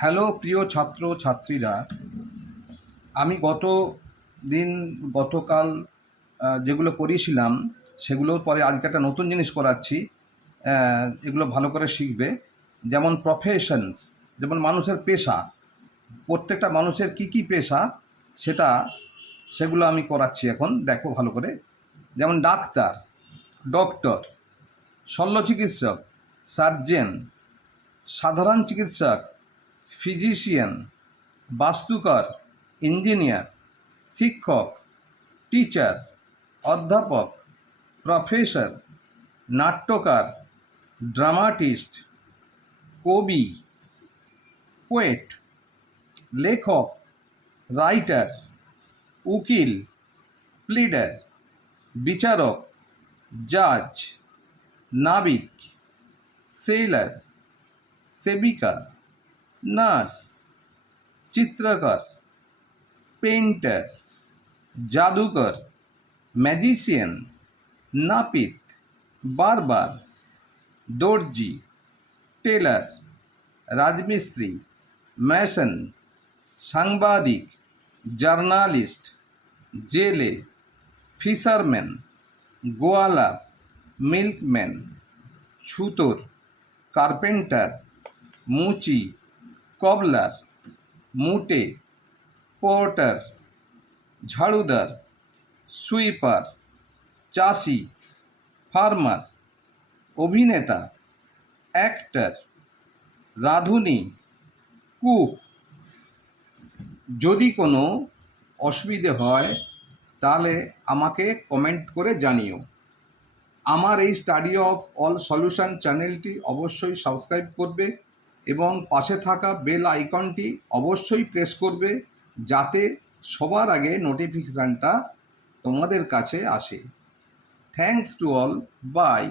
Hello প্রিয় ছাত্র ছাত্রীরা, আমি গতকাল যেগুলো করিয়েছিলাম সেগুলোর পরে আজকে একটা নতুন জিনিস করাচ্ছি। এগুলো ভালো করে শিখবে। যেমন প্রফেশনস, যেমন মানুষের পেশা, প্রত্যেকটা মানুষের কি কি পেশা সেটা সেগুলো আমি করাচ্ছি এখন। দেখো ভালো করে। যেমন ডাক্তার, ডক্টর, শল্য চিকিৎসক, সার্জেন, সাধারণ চিকিৎসক, ফিজিশিয়ান, বাস্তুকার, ইঞ্জিনিয়ার, শিক্ষক, টিচার, অধ্যাপক, প্রফেসর, নাট্যকার, ড্রামাটিস্ট, কবি, পোয়েট, লেখক, রাইটার, উকিল, প্লিডার, বিচারক, জাজ, নাবিক, সেলার, সেবিকা, নার্স, চিত্রকর, পেইন্টার, জাদুকর, ম্যাজিশিয়ান, নাপিত, বারবার, দর্জি, টেলার, রাজমিস্ত্রি, ম্যাসন, সাংবাদিক, জার্নালিস্ট, জেলে, ফিশারম্যান, গোয়ালা, মিল্কম্যান, ছুতোর, কার্পেন্টার, মুচি, কবলার, মুটে, পোর্টার, ঝাড়ুদার, সুইপার, চাষি, ফার্মার, অভিনেতা, অ্যাক্টর, রাঁধুনি, কুক। যদি কোনো অসুবিধে হয় তাহলে আমাকে কমেন্ট করে জানিও। আমার এই স্টাডি অফ অল সলিউশন চ্যানেলটি অবশ্যই সাবস্ক্রাইব করবে এবং পাশে থাকা বেল আইকনটি অবশ্যই প্রেস করবে, যাতে সবার আগে নোটিফিকেশানটা তোমাদের কাছে আসে। Thanks to all, by.